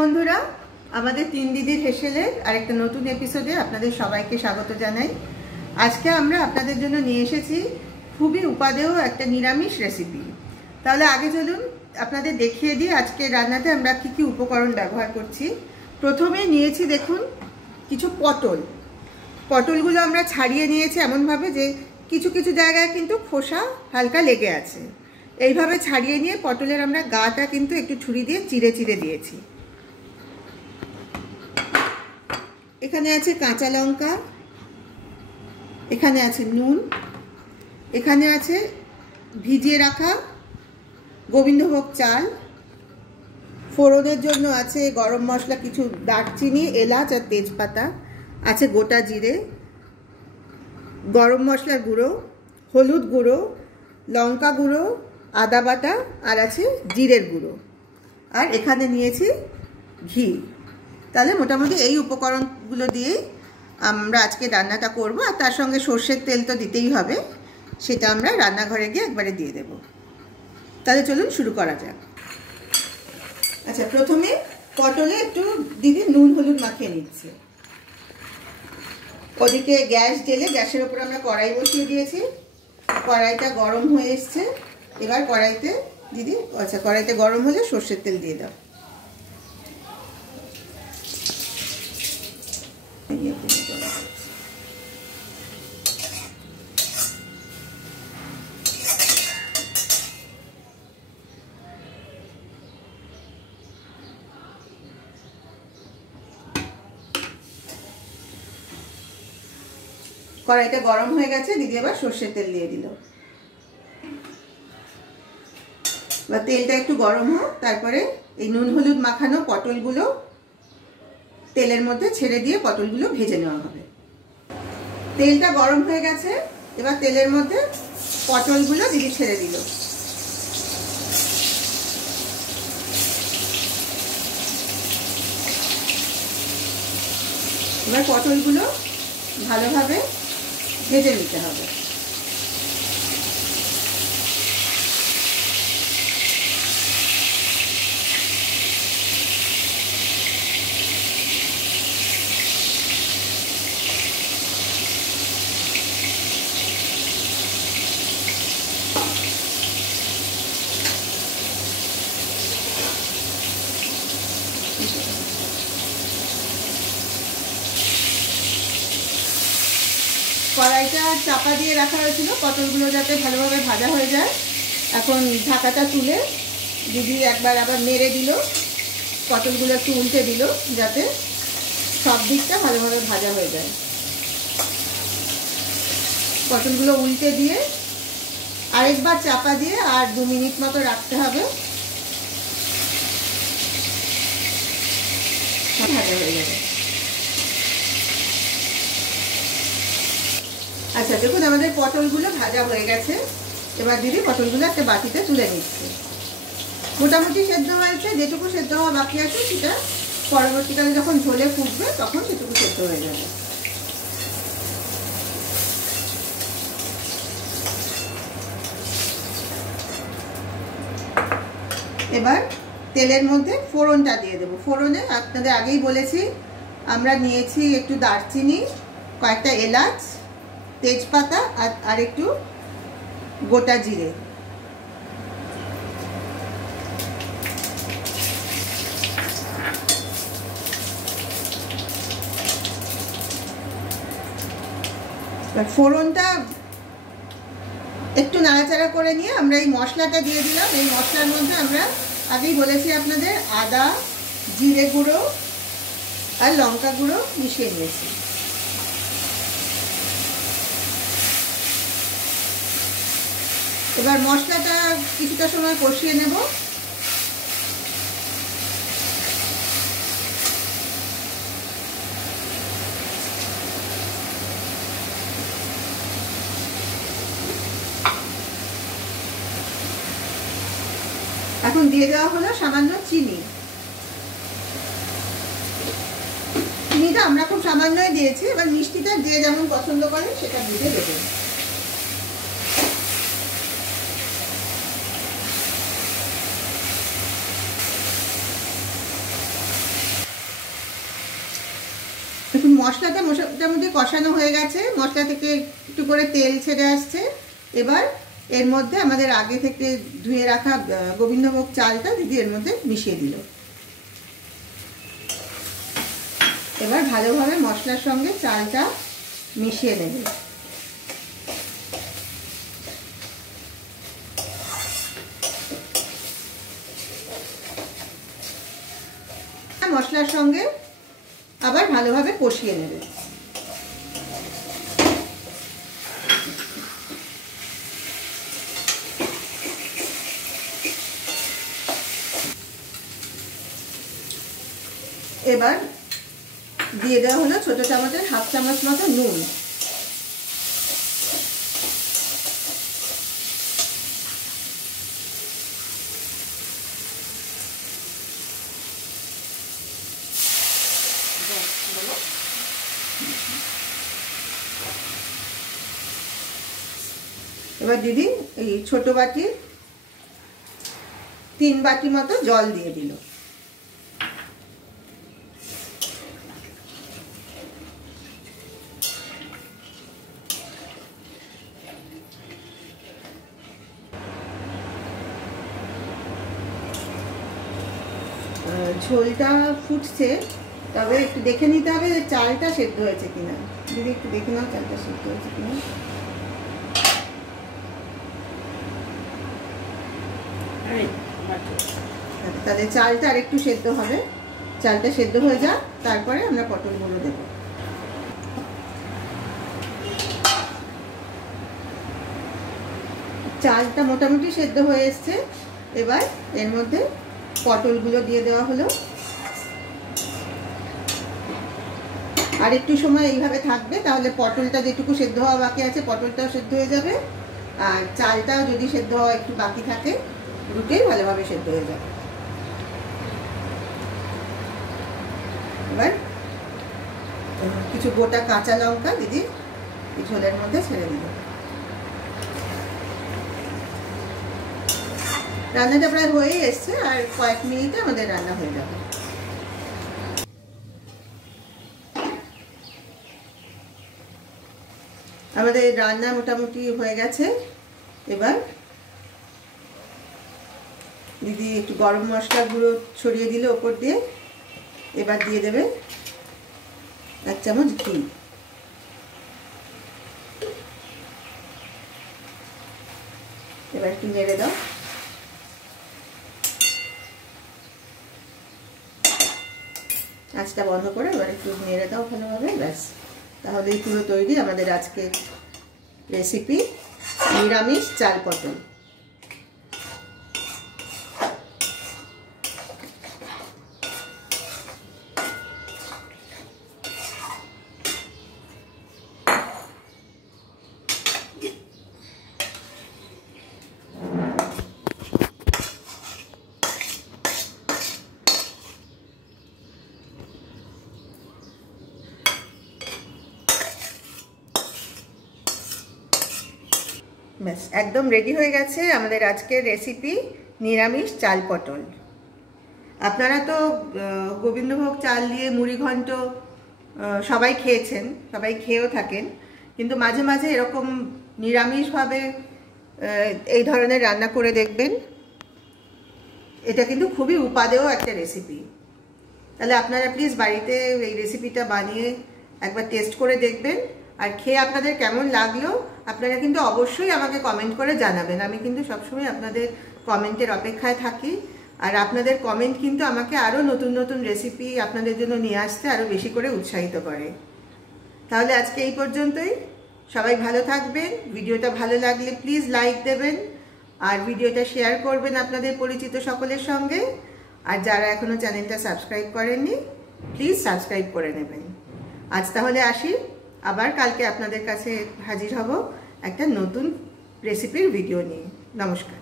বন্ধুরা, আমাদের তিন দিদির হেসেলের আরেকটা নতুন এপিসোডে আপনাদের সবাইকে স্বাগত জানাই। আজকে আমরা আপনাদের জন্য নিয়ে এসেছি খুবই উপাদেয় একটা নিরামিষ রেসিপি। তাহলে আগে চলুন আপনাদের দেখিয়ে দিই আজকে রান্নাতে আমরা কি কি উপকরণ ব্যবহার করছি। প্রথমে নিয়েছি দেখুন কিছু পটলগুলো আমরা ছাড়িয়ে নিয়েছি এমনভাবে যে কিছু কিছু জায়গায় কিন্তু খোসা হালকা লেগে আছে। এইভাবে ছাড়িয়ে নিয়ে পটলের আমরা গাটা কিন্তু একটু ছুরি দিয়ে চিড়ে চিড়ে দিয়েছি। এখানে আছে কাঁচা লঙ্কা, এখানে আছে নুন, এখানে আছে ভিজিয়ে রাখা গোবিন্দভোগ চাল, ফোড়নের জন্য আছে গরম মশলা, কিছু দারচিনি, এলাচ আর তেজপাতা, আছে গোটা জিরে, গরম মশলার গুঁড়ো, হলুদ গুঁড়ো, লঙ্কা গুঁড়ো, আদা বাটা, আর আছে জিরের গুঁড়ো, আর এখানে নিয়েছি ঘি। তাহলে মোটামুটি এই উপকরণগুলো দিয়েই আমরা আজকে রান্নাটা করব। আর তার সঙ্গে সর্ষের তেল তো দিতেই হবে, সেটা আমরা রান্নাঘরে গিয়ে একবারে দিয়ে দেব। তাহলে চলুন শুরু করা যাক। আচ্ছা, প্রথমে পটলে একটু দিদি নুন হলুদ মাখিয়ে নিচ্ছে। ওদিকে গ্যাস জ্বেলে গ্যাসের ওপর আমরা কড়াই বসিয়ে দিয়েছি। কড়াইটা গরম হয়ে এসছে। এবার কড়াইতে দিদি কড়াইতে গরম হলে সর্ষের তেল দিয়ে দাও। কড়াইটা গরম হয়ে গেছে, দিদি এবার সর্ষের তেল দিয়ে দিল। বা তেলটা একটু গরম হোক, তারপরে এই নুন হলুদ মাখানো পটলগুলো তেলের মধ্যে ছেড়ে দিয়ে পটলগুলো ভেজে নেওয়া হবে। তেলটা গরম হয়ে গেছে, এবার তেলের মধ্যে পটলগুলো দিদি ছেড়ে দিল। এবার পটলগুলো ভালোভাবে ভেজে নিতে হবে। কড়াইটা চাপা দিয়ে রাখা হয়েছিল পটলগুলো যাতে ভালোভাবে ভাজা হয়ে যায়। এখন ঢাকাটা তুলে দিদি একবার আবার নেড়ে দিল, পটলগুলো একটু উল্টে দিল যাতে সব দিকটা ভালোভাবে ভাজা হয়ে যায়। পটলগুলো উল্টে দিয়ে আরেকবার চাপা দিয়ে আর 2 মিনিট মতো রাখতে হবে, ভাজা হয়ে যাবে। আচ্ছা, দেখুন আমাদের পটলগুলো ভাজা হয়ে গেছে। এবার দিদি পটলগুলো একটা বাটিতে তুলে নিচ্ছে। মোটামুটি সেদ্ধ হয়েছে, যেটুকু সেদ্ধ হওয়া বাকি আছে সেটা পরবর্তীকালে যখন ঝোলে ফুটবে তখন সেটুকু সেদ্ধ হয়ে যাবে। এবার তেলের মধ্যে ফোড়নটা দিয়ে দেবো। ফোড়নে আপনাদের আগেই বলেছি আমরা নিয়েছি একটু দারচিনি, কয়েকটা এলাচ, তেজপাতা আর একটু গোটা জিরে। ফোড়নটা একটু নাড়াচাড়া করে নিয়ে আমরা এই মশলাটা দিয়ে দিলাম। এই মশলার মধ্যে আমরা আগেই বলেছি আপনাদের আদা, জিরে গুঁড়ো আর লঙ্কা গুঁড়ো মিশিয়ে নিয়েছি। এবার মশলাটা কিছুটা সময় কষিয়ে নেব। এখন দিয়ে দেওয়া হলো সামান্য চিনি। চিনিটা আমরা খুব সামান্যই দিয়েছি। এবার মিষ্টিটা যে যেমন পছন্দ করেন সেটা বুঝে দেবেন। এখন মশলাটা মোটামুটি কষানো হয়ে গেছে, মশলা থেকে একটু করে তেল ছেড়ে আসছে। এবার এর মধ্যে আমাদের আগে থেকে ধুয়ে রাখা গোবিন্দভোগ চালটা দিদি এর মধ্যে মিশিয়ে দিল। এবার ভালোভাবে মশলার সঙ্গে চালটা মিশিয়ে নেবে। মশলার সঙ্গে আবার ভালোভাবে কষিয়ে নেবে। এবার দিয়ে দেওয়া হলো ছোট চামচের 1/2 চামচ মতো নুন। এবার দিদি এই ছোট বাটির 3 বাটি মতো জল দিয়ে দিল। ঝোলটা ফুটছে, তবে একটু দেখে নিতে হবে যে চালটা সেদ্ধ হয়েছে কিনা। দিদি একটু দেখে নাও চালটা সেদ্ধ হয়েছে কিনা। তাহলে চালটা আর একটু সেদ্ধ হবে, চালটা সেদ্ধ হয়ে যাক, তারপরে আমরা পটলগুলো দেব। চালটা মোটামুটি সেদ্ধ হয়ে এসছে। এবার এর মধ্যে পটলগুলো দিয়ে দেওয়া হলো। আর একটু সময় এইভাবে থাকবে, তাহলে পটলটা যেটুকু সেদ্ধ হওয়া বাকি আছে পটলটাও সেদ্ধ হয়ে যাবে, আর চালটাও যদি সেদ্ধ হওয়া একটু বাকি থাকে দুটোই ভালোভাবে সেদ্ধ হয়ে যাবে। এবার কিছু গোটা কাঁচা লঙ্কা দিদি এই ঝোলের মধ্যে ছেড়ে দিল। রান্নাটা প্রায় হয়েই এসছে, আর কয়েক মিনিটে আমাদের রান্না হয়ে যাবে। আমাদের রান্না মোটামুটি হয়ে গেছে। এবার দিদি একটু গরম মশলা গুঁড়ো ছড়িয়ে দিল ওপর দিয়ে। এবার দিয়ে দেবে 1 চামচ ঘি। এবার একটু নেড়ে দাও। আঁচটা বন্ধ করে এবার একটু নেড়ে দাও ভালোভাবে। ব্যাস, তাহলেই পুরো তৈরি আমাদের আজকের রেসিপি নিরামিষ চাল পটল। ব্যাস একদম রেডি হয়ে গেছে আমাদের আজকের রেসিপি নিরামিষ চাল পটল। আপনারা তো গোবিন্দভোগ চাল দিয়ে মুড়ি ঘন্ট সবাই খেয়েছেন, সবাই খেয়েও থাকেন, কিন্তু মাঝে মাঝে এরকম নিরামিষভাবে এই ধরনের রান্না করে দেখবেন। এটা কিন্তু খুবই উপাদেয় একটা রেসিপি। তাহলে আপনারা প্লিজ বাড়িতে এই রেসিপিটা বানিয়ে একবার টেস্ট করে দেখবেন, আর খেয়ে আপনাদের কেমন লাগলো আপনারা কিন্তু অবশ্যই আমাকে কমেন্ট করে জানাবেন। আমি কিন্তু সবসময় আপনাদের কমেন্টের অপেক্ষায় থাকি, আর আপনাদের কমেন্ট কিন্তু আমাকে আরও নতুন নতুন রেসিপি আপনাদের জন্য নিয়ে আসতে আরও বেশি করে উৎসাহিত করে। তাহলে আজকে এই পর্যন্তই। সবাই ভালো থাকবেন। ভিডিওটা ভালো লাগলে প্লিজ লাইক দেবেন, আর ভিডিওটা শেয়ার করবেন আপনাদের পরিচিত সকলের সঙ্গে। আর যারা এখনও চ্যানেলটা সাবস্ক্রাইব করেননি প্লিজ সাবস্ক্রাইব করে নেবেন। আজ তাহলে আসি, আবার কালকে আপনাদের কাছে হাজির হব একটা নতুন রেসিপির ভিডিও নিয়ে। নমস্কার।